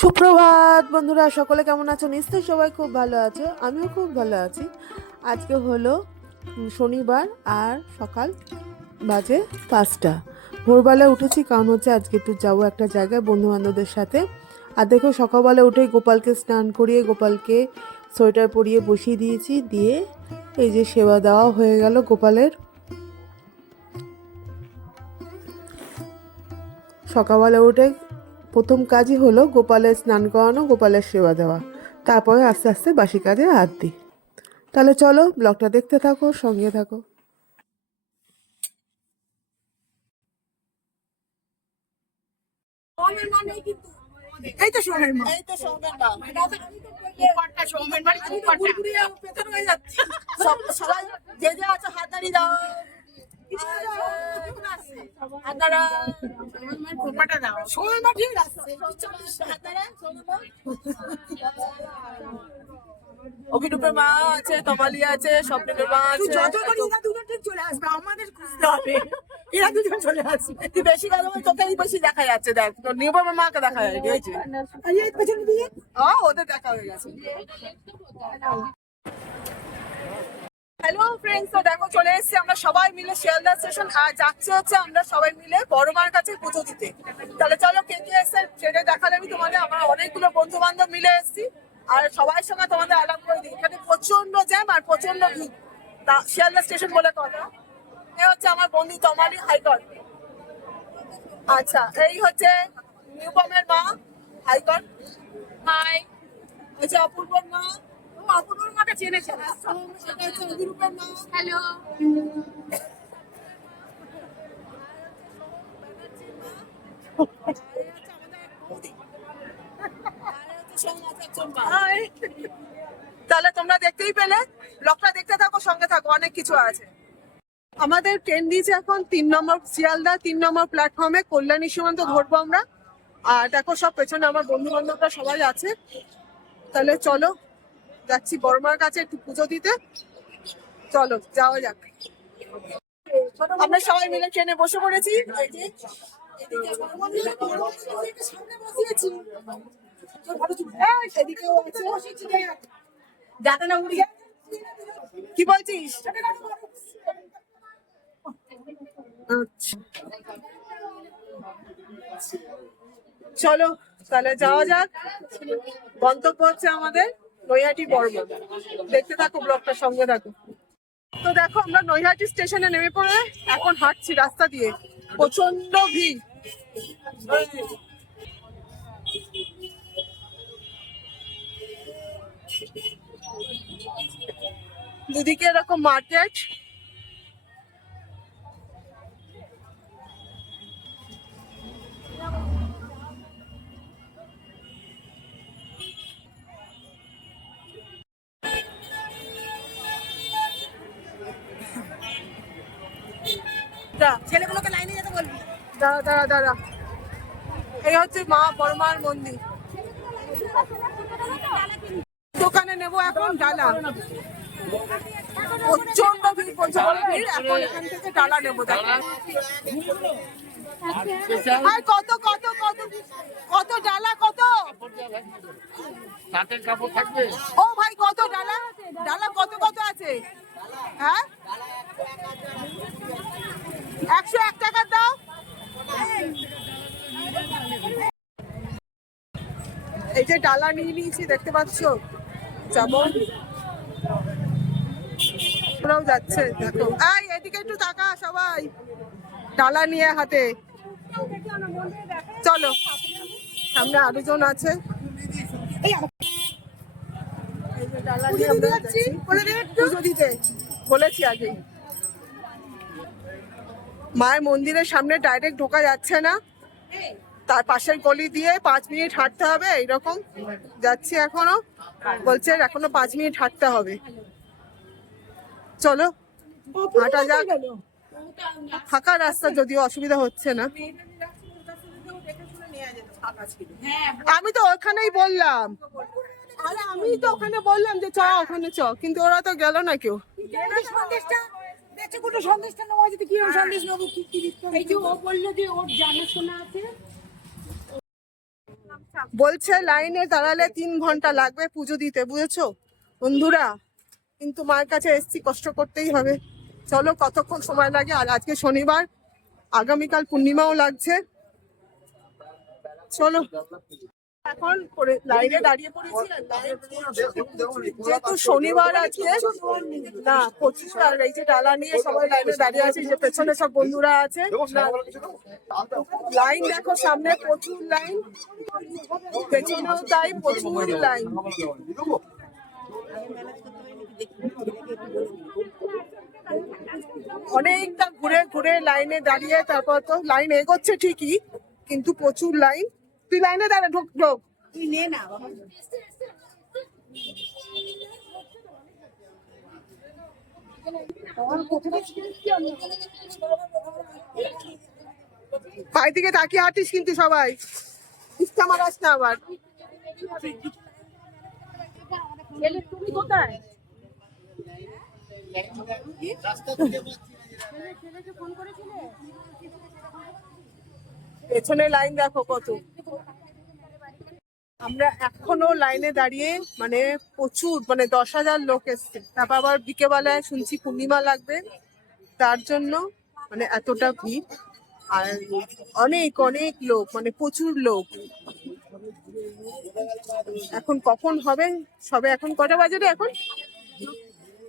সুপ্রভাত, বন্ধুরা, সকলে কেমন আছো? নিশ্চয়ই সবাই খুব ভালো আছো। আমিও খুব ভালো আছি। আজকে হলো শনিবার আর সকাল বাজে পাঁচটা। ভোরবেলা উঠেছি, কারণ হচ্ছে আজকে একটু যাব একটা জায়গায় বন্ধু বান্ধবদের সাথে। আর দেখো, সকালবেলা উঠে গোপালকে স্নান করিয়ে, গোপালকে সোয়েটার পরিয়ে বসিয়ে দিয়েছি। দিয়ে এই যে সেবা দেওয়া হয়ে গেল গোপালের। সকালবেলা উঠে প্রথম কাজই হলো গোপালের স্নান করানো গোপালের সেবা দেওয়া। তারপরে আস্তে আস্তে বাসি কাজে হাত দিই। তাহলে চলো ব্লগটা দেখতে থাকো সঙ্গে থাকো। সৌমের মা নেই কিন্তু এই তো সৌমের মা। এই তো সৌমের মা। কুপারটা সৌমের বাড়ি কুপারটা পেছন যাচ্ছে সব সবাই যে যে আছে হাত দাঁড়িয়ে দাও। অভিরূপের মা আছে তমালি আছে স্বপ্নের মা তুই আছে। যত করে এরা দুজন ঠিক চলে আসবে আমাদের খুঁজতে হবে। এরা দুজন চলে আসবে। তুই বেশি গেল তোকেই বেশি দেখা যাচ্ছে দেখ। তোর নির্ভর মাকে দেখা এই দিয়ে? ও ওদের দেখা হয়ে গেছে। হ্যালো ফ্রেন্ডস তো দেখো চলে এসেছি আমরা সবাই মিলে শিয়ালদা স্টেশন। আর যাচ্ছে হচ্ছে আমরা সবাই মিলে বড় মার কাছে পুজো দিতে। তাহলে চলো কে কে এসে সেটা দেখালে আমি তোমাদের আমরা অনেকগুলো বন্ধু বান্ধব মিলে এসেছি। আর সবার সঙ্গে তোমাদের আলাপ করে দিই। এখানে প্রচণ্ড জ্যাম আর প্রচণ্ড ভিড়। তা শিয়ালদা স্টেশন বলে কথা। এ হচ্ছে আমার বন্ধু তমালি হাইকোর্ট আচ্ছা এই হচ্ছে নিউপমের মা হাইকোর্ট হাই যে অপূর্বর মা। ও মাকে চেনেছে এটা হচ্ছে অভিরূপের মা হ্যালো তাহলে তোমরা দেখতেই পেলে। ব্লগটা দেখতে থাকো, সঙ্গে থাকো, অনেক কিছু আছে। আমাদের ট্রেন দিয়েছে এখন তিন নম্বর শিয়ালদা, তিন নম্বর প্ল্যাটফর্মে কল্যাণী সীমান্ত ধরবো আমরা। আর দেখো সব পেছনে আমার বন্ধু বান্ধবরা সবাই আছে। তাহলে চলো যাচ্ছি বড়মার কাছে একটু পুজো দিতে। চলো, যাওয়া যাক। আমরা সবাই মিলে ট্রেনে বসে পড়েছি। না কি বলছিস? আচ্ছা। চলো, তাহলে যাওয়া যাক। গন্তব্য হচ্ছে আমাদের। নৈহাটি বর্মা দেখতে থাকো ব্লগটার সঙ্গে থাকো। তো দেখো, আমরা নৈহাটি স্টেশনে নেমে পড়ে এখন হাঁটছি রাস্তা দিয়ে। প্রচণ্ড ভিড়। দুদিকে এরকম মার্কেট। ছেলেগুলোকে লাইনে যেতে বলবি? দাঁড়া দাঁড়া দাঁড়া। এই হচ্ছে মা বড়মার মন্দির। দোকানে নেব এখন ডালা। প্রচণ্ড ভিড় প্রচণ্ড ভিড়। এখন এখান থেকে ডালা নেব দেখো। আর কত কত কত কত ডালা কত? তাঁতের কাপড় থাকবে? ও ভাই কত ডালা? ডালা কত কত আছে? হ্যাঁ? একশো এক টাকার দাও। এই যে ডালা নিয়ে নিয়েছি দেখতে পাচ্ছ? যাব ওরাও যাচ্ছে দেখো। এই এদিকে একটু তাকা সবাই। ডালা নিয়ে হাতে চলো সামনে আরও জন আছে। ডালা নিয়ে বলেছি আগে। মায়ের মন্দিরের সামনে ডাইরেক্ট ঢোকা যাচ্ছে না। তার পাশের গলি দিয়ে পাঁচ মিনিট হাঁটতে হবে এইরকম যাচ্ছি এখনও। বলছে এখনও পাঁচ মিনিট হাঁটতে হবে। চলো হাঁটা যাক। ফাঁকা রাস্তা যদিও অসুবিধা হচ্ছে না। আমি তো ওখানেই বললাম। আরে আমি তো ওখানে বললাম যে চ ওখানে চ কিন্তু ওরা তো গেল না কেউ। বেঁচে কুটো সন্দেশটা নেওয়া যদি কি সন্দেশ নেব কি কি দিতে এই যে ও বলল যে ওর জানাশোনা আছে। বলছে লাইনে দাঁড়ালে তিন ঘণ্টা লাগবে পুজো দিতে বুঝেছ? বন্ধুরা কিন্তু মায়ের কাছে এসছি কষ্ট করতেই হবে। চলো কতক্ষণ সময় লাগে? আর আজকে শনিবার আগামীকাল পূর্ণিমাও লাগছে। চলো। এখন লাইনে দাঁড়িয়ে পড়েছি যেহেতু শনিবার আজকে, না, পঁচিশ আর এই যে ডালা নিয়ে সবাই লাইনে দাঁড়িয়ে আছে যে পেছনে সব বন্ধুরা আছে লাইন দেখো, সামনে প্রচুর লাইন, পেছনেও তাই প্রচুর লাইন। অনেকটা ঘুরে ঘুরে লাইনে দাঁড়িয়ে, তারপর তো লাইন এগোচ্ছে ঠিকই, কিন্তু প্রচুর লাইন। তুই লাইনে দাঁড়া ঢোক ঢোক। তুই নে না বাবা। পায়ে দিকে তাকিয়ে হাঁটিস কিন্তু সবাই। ইচ্ছা মারাস না আবার। তুমি কোথায়? পেছনে লাইন দেখো কত। আমরা এখনও লাইনে দাঁড়িয়ে মানে প্রচুর মানে দশ হাজার লোক এসছে। তারপর আবার বিকেবেলায় শুনছি পূর্ণিমা লাগবে। তার জন্য মানে এতটা ভিড়। আর অনেক অনেক লোক মানে প্রচুর লোক। এখন কখন হবে? সবে এখন কটা বাজে রে এখন?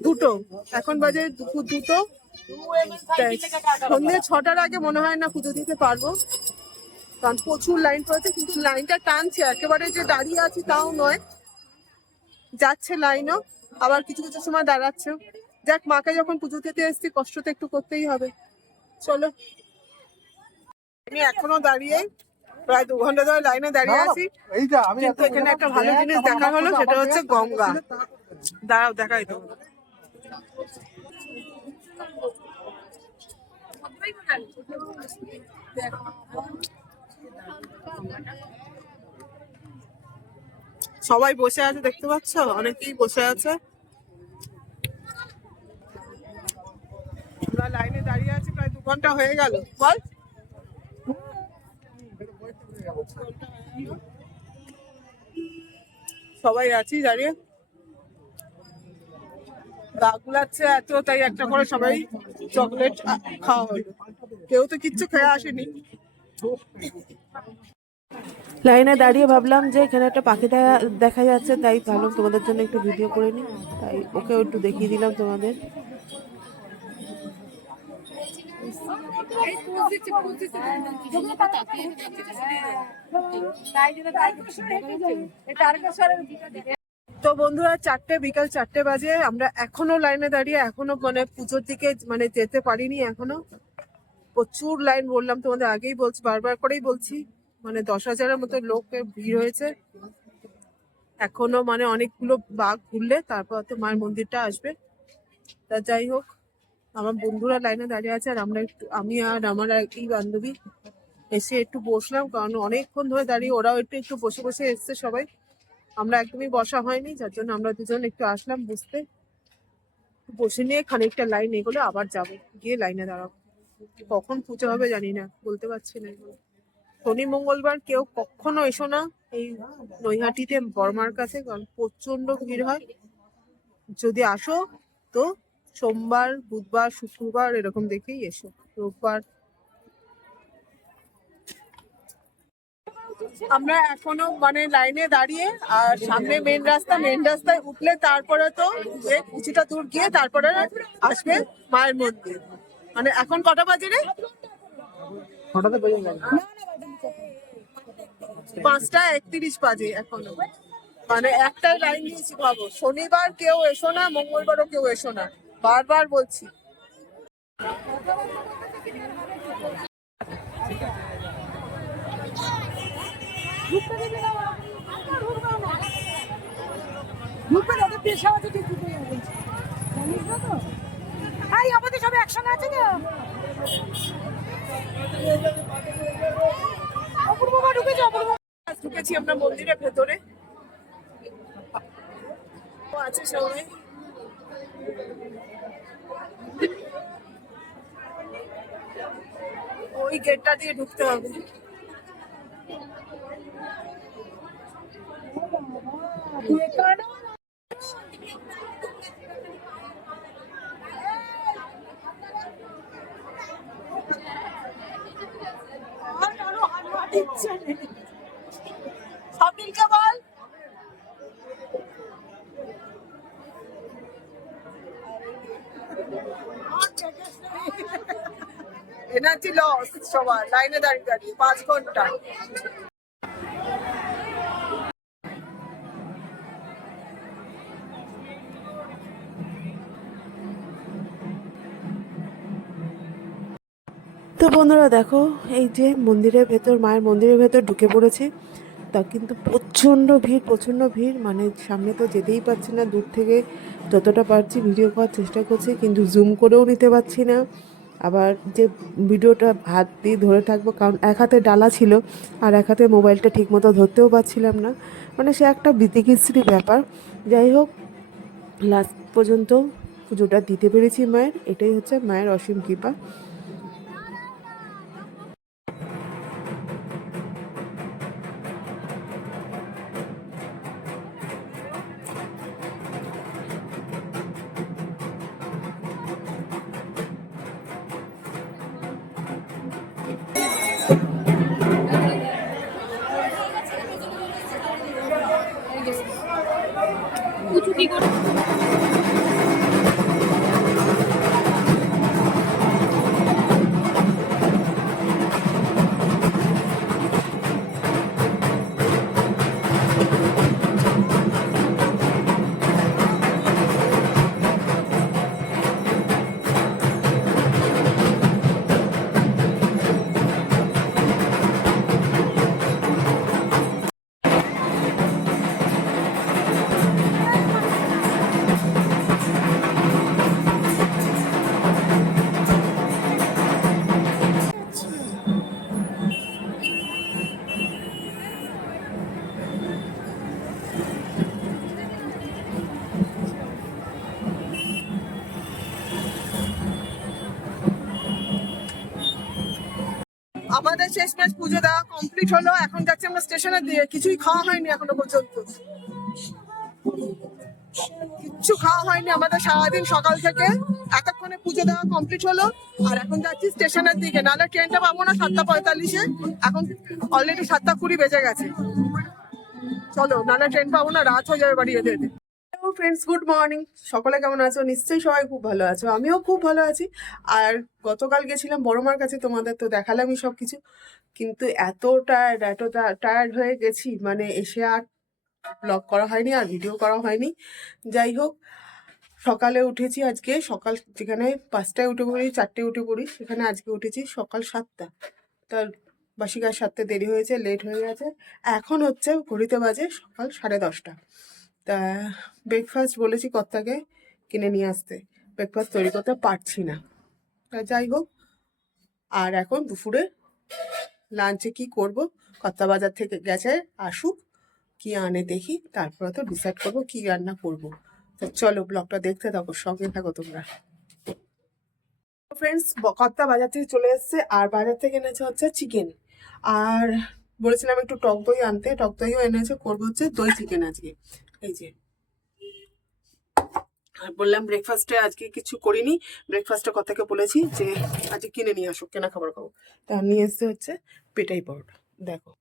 দুটো। এখন বাজে দুপুর দুটো। সন্ধ্যে ছটার আগে মনে হয় না পুজো দিতে পারব। কারণ প্রচুর লাইন পড়েছে কিন্তু লাইনটা টানছে একেবারে যে দাঁড়িয়ে আছি তাও নয়। যাচ্ছে লাইনও আবার কিছু কিছু সময় দাঁড়াচ্ছে যাক মাকে যখন পুজো দিতে এসছি কষ্ট তো একটু করতেই হবে। চলো। আমি এখনও দাঁড়িয়ে প্রায় দু ঘণ্টা ধরে লাইনে দাঁড়িয়ে আছি। কিন্তু এখানে একটা ভালো জিনিস দেখা হলো সেটা হচ্ছে গঙ্গা। দাঁড়াও দেখাই তো। সবাই বসে আছে, দেখতে পাচ্ছ? অনেকেই বসে আছে। আমরা লাইনে দাঁড়িয়ে আছি, প্রায় দু ঘণ্টা হয়ে গেল। বল। সবাই আছি দাঁড়িয়ে। গা গুলাচ্ছে এত, তাই একটা করে সবাই চকলেট খাওয়া হলো। কেউ তো কিচ্ছু খেয়ে আসেনি। লাইনে দাঁড়িয়ে ভাবলাম যে এখানে একটা পাখি দেখা- যাচ্ছে, তাই ভাবলাম তোমাদের জন্য একটু ভিডিও করে নিই। তাই ওকে একটু দেখিয়ে দিলাম তোমাদের। তো বন্ধুরা, চারটে, বিকাল চারটে বাজে। আমরা এখনও লাইনে দাঁড়িয়ে, এখনও মানে পুজোর দিকে মানে যেতে পারিনি এখনও। প্রচুর লাইন বললাম তোমাদের আগেই বলছি, বারবার করেই বলছি। মানে দশ হাজারের মতো লোকের ভিড় হয়েছে। এখনও মানে অনেকগুলো বাঘ ঘুরলে তারপর তো মায়ের মন্দিরটা আসবে। তা যাই হোক, আমার বন্ধুরা লাইনে দাঁড়িয়ে আছে আর আমরা একটু, আমি আর আমার একই বান্ধবী এসে একটু বসলাম, কারণ অনেকক্ষণ ধরে দাঁড়িয়ে ওরাও একটু একটু বসে বসে এসছে সবাই। আমরা একদমই বসা হয়নি, যার জন্য আমরা দুজন একটু আসলাম বুঝতে বসে নিয়ে খানিকটা লাইন এগোলে আবার যাব, গিয়ে লাইনে দাঁড়াবো। কখন পুজো হবে জানি না, বলতে পারছি না। শনি, মঙ্গলবার কেউ কখনো এসো না এই নৈহাটিতে বর্মার কাছে, কারণ প্রচণ্ড ভিড় হয়। যদি আসো, তো সোমবার, বুধবার, শুক্রবার এরকম দেখেই এসো, রোববার। আমরা এখনও মানে লাইনে দাঁড়িয়ে, আর সামনে মেন রাস্তা মেন রাস্তায় উঠলে তারপরে তো কিছুটা দূর গিয়ে তারপরে আসবে মায়ের মন্দির। মানে এখন কটা বাজে রে? পাঁচটা একত্রিশ বাজে এখনও। মানে একটাই লাইন দিয়েছি ভাবো। শনিবার কেউ এসো না মঙ্গলবারও কেউ এসো না। বারবার বলছি। না না আমাদের সব একসঙ্গে আছে তো অপূর্ব মা ঢুকেছে অপূর্ব ঢুকেছি আমরা মন্দিরের ভেতরে। আছে সবাই ওই গেটটা দিয়ে ঢুকতে হবে। ইচ্ছা নেই এনার্জি লস সবার, লাইনে দাঁড়িয়ে দাঁড়িয়ে, পাঁচ ঘণ্টা। তো বন্ধুরা দেখো, এই যে মন্দিরের ভেতর, মায়ের মন্দিরের ভেতর ঢুকে পড়েছে, তা কিন্তু প্রচণ্ড ভিড় প্রচণ্ড ভিড়। মানে সামনে তো যেতেই পারছি না, দূর থেকে যতটা পারছি ভিডিও করার চেষ্টা করছি, কিন্তু জুম করেও নিতে পারছি না। আবার যে ভিডিওটা হাত দিয়ে ধরে থাকব, কারণ এক হাতে ডালা ছিল আর এক হাতে মোবাইলটা ঠিকমতো ধরতেও পারছিলাম না। মানে সে একটা বিতিকিশ্রী ব্যাপার। যাই হোক, লাস্ট পর্যন্ত পুজোটা দিতে পেরেছি মায়ের। এটাই হচ্ছে মায়ের অসীম কৃপা। আমাদের শেষ ম্যাচ পুজো দেওয়া কমপ্লিট হলো, এখন যাচ্ছি আমরা স্টেশনের দিকে কিছুই খাওয়া হয়নি এখনও পর্যন্ত। কিচ্ছু খাওয়া হয়নি আমাদের সারাদিন সকাল থেকে। এতক্ষণে পুজো দেওয়া কমপ্লিট হলো, আর এখন যাচ্ছি স্টেশনের দিকে। নাহলে ট্রেনটা পাবো না সাতটা পঁয়তাল্লিশে। এখন অলরেডি সাতটা কুড়ি বেজে গেছে। চলো, নাহলে ট্রেন পাবো না, রাত হয়ে যাবে বাড়ি হ্যালো ফ্রেন্ডস গুড মর্নিং সকলে কেমন আছো? নিশ্চয়ই সবাই খুব ভালো আছো। আমিও খুব ভালো আছি। আর গতকাল গেছিলাম বড় মার কাছে তোমাদের তো দেখালামই সব কিছু কিন্তু এত টায়ার্ড এত টায়ার্ড হয়ে গেছি মানে এসে আর ব্লগ করা হয়নি, আর ভিডিও করা হয়নি। যাই হোক, সকালে উঠেছি আজকে, সকাল যেখানে পাঁচটায় উঠে পড়ি, চারটে উঠে পড়ি, সেখানে আজকে উঠেছি সকাল সাতটা। তার বাসিকার সাতটা দেরি হয়েছে লেট হয়ে গেছে। এখন হচ্ছে ঘড়িতে বাজে সকাল সাড়ে দশটা। তা ব্রেকফাস্ট বলেছি কর্তাকে কিনে নিয়ে আসতে। ব্রেকফাস্ট তৈরি করতে পারছি না। তা যাই হোক, আর এখন দুপুরে লাঞ্চে কি করব? কর্তা বাজার থেকে গেছে, আসুক, কি আনে দেখি, তারপরে তো ডিসাইড করব কি রান্না করব। তো চলো ব্লগটা দেখতে থাকো, সঙ্গে থাকো তোমরা। ফ্রেন্ডস কর্তা বাজার থেকে চলে এসেছে, আর বাজার থেকে এনেছে হচ্ছে চিকেন আর বলেছিলাম একটু টক দই আনতে, টক দইও এনেছে, করব হচ্ছে দই চিকেন আজকে। এই যে। আর বললাম ব্রেকফাস্টে আজকে কিছু করিনি। ব্রেকফাস্টে কথাকে বলেছি যে আজকে কিনে নিয়ে আসো কেনা খাবার খাব। তা নিয়ে এসছে হচ্ছে পেটাই পরোটা। দেখো।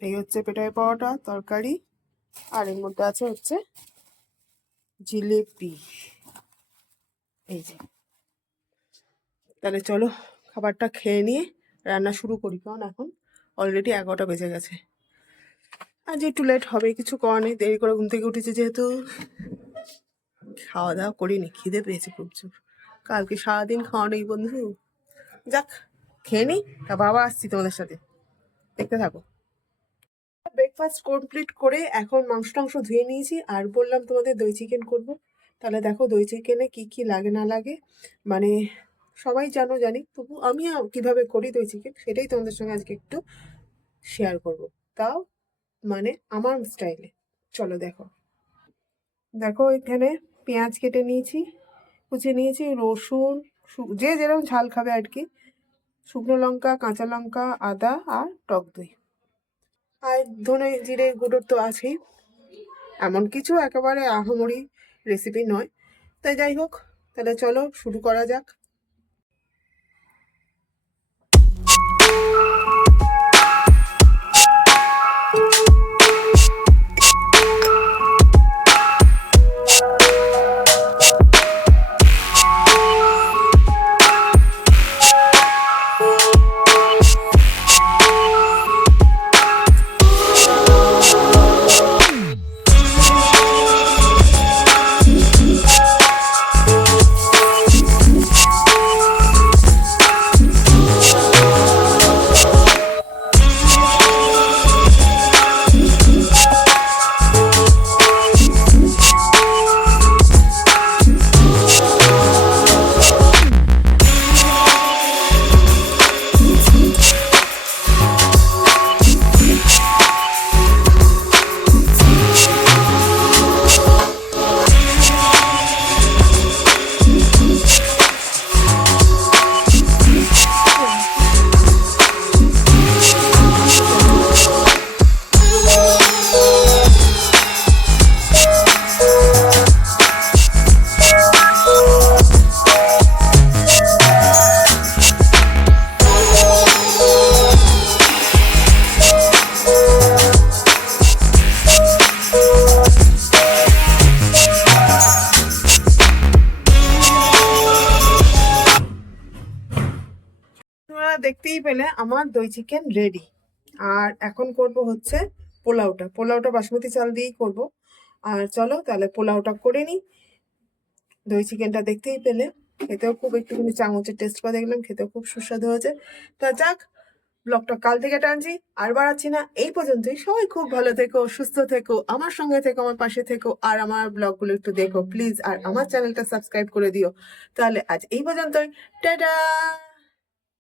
এই হচ্ছে পেটাই পরোটা, তরকারি, আর এর মধ্যে আছে হচ্ছে জিলেপি। এই যে। তাহলে চলো, খাবারটা খেয়ে নিয়ে রান্না শুরু করি। কারণ এখন? অলরেডি এগারোটা বেজে গেছে। আজ একটু লেট হবে, কিছু করার নেই, দেরি করে ঘুম থেকে উঠেছে যেহেতু। খাওয়া দাওয়া করিনি, খিদে পেয়েছে প্রচুর। কালকে সারাদিন খাওয়া নেই বন্ধু। যাক, খেয়ে নি, তা বাবা আসছি তোমাদের সাথে। দেখতে থাকো। ব্রেকফাস্ট কমপ্লিট করে এখন মাংস টাংস ধুয়ে নিয়েছি, আর বললাম তোমাদের দই চিকেন করব। তাহলে দেখো দই চিকেনে কি কি লাগে না লাগে। মানে সবাই জানো, জানি, তবু আমি কীভাবে করি দই চিকেন সেটাই তোমাদের সঙ্গে আজকে একটু শেয়ার করব। তাও মানে আমার স্টাইলে চলো দেখো। দেখো এখানে পেঁয়াজ কেটে নিয়েছি, কুচিয়ে নিয়েছি, রসুন যে যেরকম ঝাল খাবে আর কি। শুকনো লঙ্কা, কাঁচা লঙ্কা, আদা আর টক দই। আর ধনে জিরে গুঁড়োর তো আছেই। এমন কিছু একেবারে আহামরি রেসিপি নয়। তাই যাই হোক, তাহলে চলো শুরু করা যাক। তোমরা দেখতেই পেলে আমার দই চিকেন রেডি আর এখন করব হচ্ছে পোলাওটা। পোলাওটা বাসমতি চাল দিয়েই করব। আর চলো তাহলে পোলাওটা করে নিই। দই চিকেনটা দেখতেই পেলে। খেতেও খুব একটুখানি চামচের টেস্ট করে দেখলাম খেতেও খুব সুস্বাদু হয়েছে। তা যাক ব্লগটা কাল থেকে টানছি। আর বাড়াচ্ছি না। এই পর্যন্তই। সবাই খুব ভালো থেকো, সুস্থ থেকো, আমার সঙ্গে থেকো, আমার পাশে থেকো। আর আমার ব্লগগুলো একটু দেখো প্লিজ আর আমার চ্যানেলটা সাবস্ক্রাইব করে দিও। তাহলে আজ এই পর্যন্তই। টাটা!